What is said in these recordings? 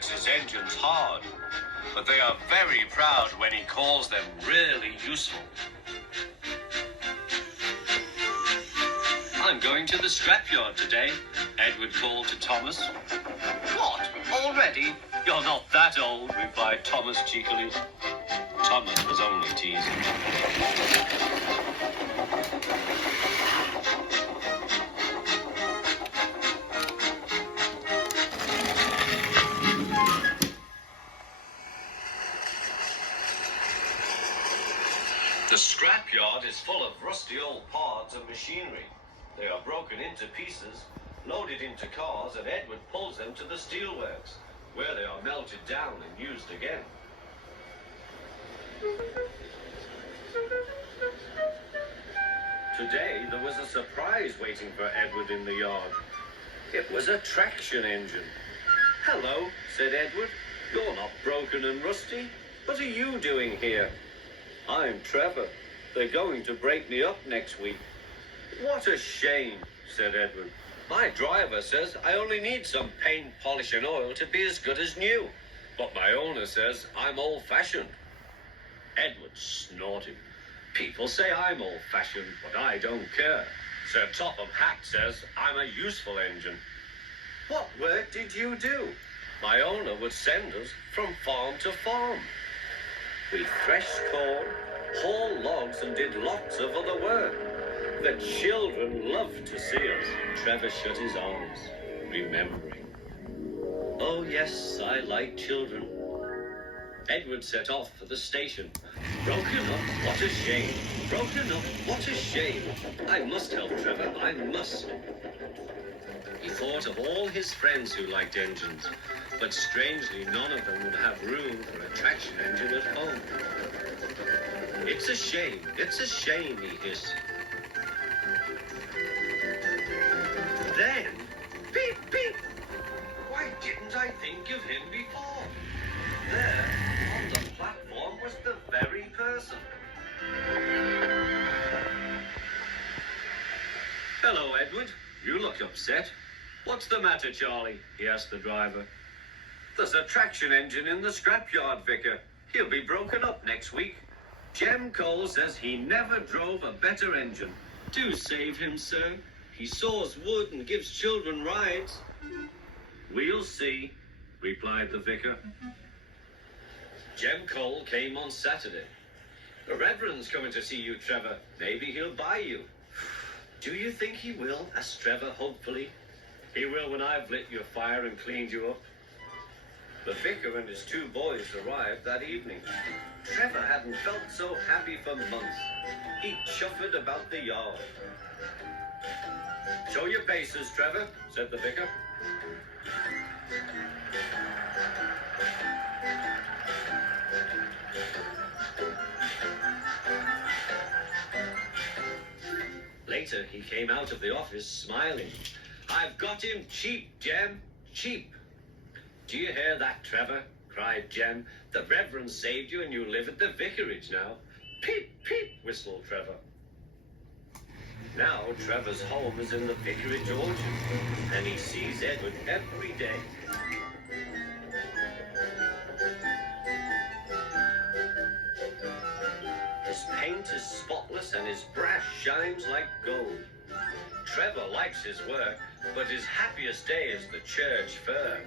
works his engines hard, but they are very proud when he calls them really useful. I'm going to the scrapyard today, Edward called to Thomas. What, already? You're not that old, replied Thomas cheekily. Thomas was only teasing. The scrapyard is full of rusty old parts and machinery. They are broken into pieces, loaded into cars, and Edward pulls them to the steelworks, where they are melted down and used again. Today there was a surprise waiting for Edward in the yard. It was a traction engine. Hello, said Edward. You're not broken and rusty. What are you doing here? I'm Trevor. They're going to break me up next week. What a shame, said Edward. My driver says I only need some paint, polish and oil to be as good as new. But my owner says I'm old-fashioned. Edward snorted. People say I'm old-fashioned, but I don't care. Sir Topham Hatt says I'm a useful engine. What work did you do? My owner would send us from farm to farm. We threshed corn, hauled logs and did lots of other work. The children loved to see us. Trevor shut his arms, remembering. Oh yes, I like children. Edward set off for the station. Broken up, what a shame. Broken up, what a shame. I must help Trevor, I must. He thought of all his friends who liked engines, but strangely none of them would have room for a traction engine at home. It's a shame, he hissed. Then, beep, beep. Why didn't I think of him before? There, on the platform, was the very person. Hello, Edward. You look upset. What's the matter, Charlie? He asked the driver. There's a traction engine in the scrapyard, Vicar. He'll be broken up next week. Jem Cole says he never drove a better engine. Do save him, sir. He saws wood and gives children rides. We'll see, replied the vicar. Jem Cole came on Saturday. The Reverend's coming to see you, Trevor. Maybe he'll buy you. Do you think he will? asked Trevor hopefully. He will when I've lit your fire and cleaned you up. The vicar and his two boys arrived that evening. Trevor hadn't felt so happy for months. He chuffered about the yard. Show your paces, Trevor, said the vicar. Later, he came out of the office smiling. I've got him cheap, Jem, cheap. Do you hear that, Trevor? Cried Jem. The Reverend saved you and you live at the vicarage now. Peep, peep, whistled Trevor. Now Trevor's home is in the vicarage orchard, and he sees Edward every day. His paint is spotless and his brass shines like gold. Trevor likes his work, but his happiest day is the church fair.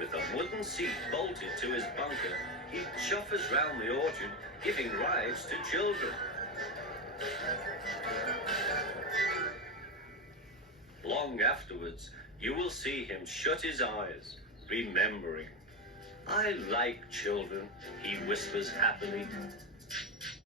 With a wooden seat bolted to his bunker, he chuffers round the orchard, giving rides to children. Long afterwards, you will see him shut his eyes, remembering. I like children, he whispers happily.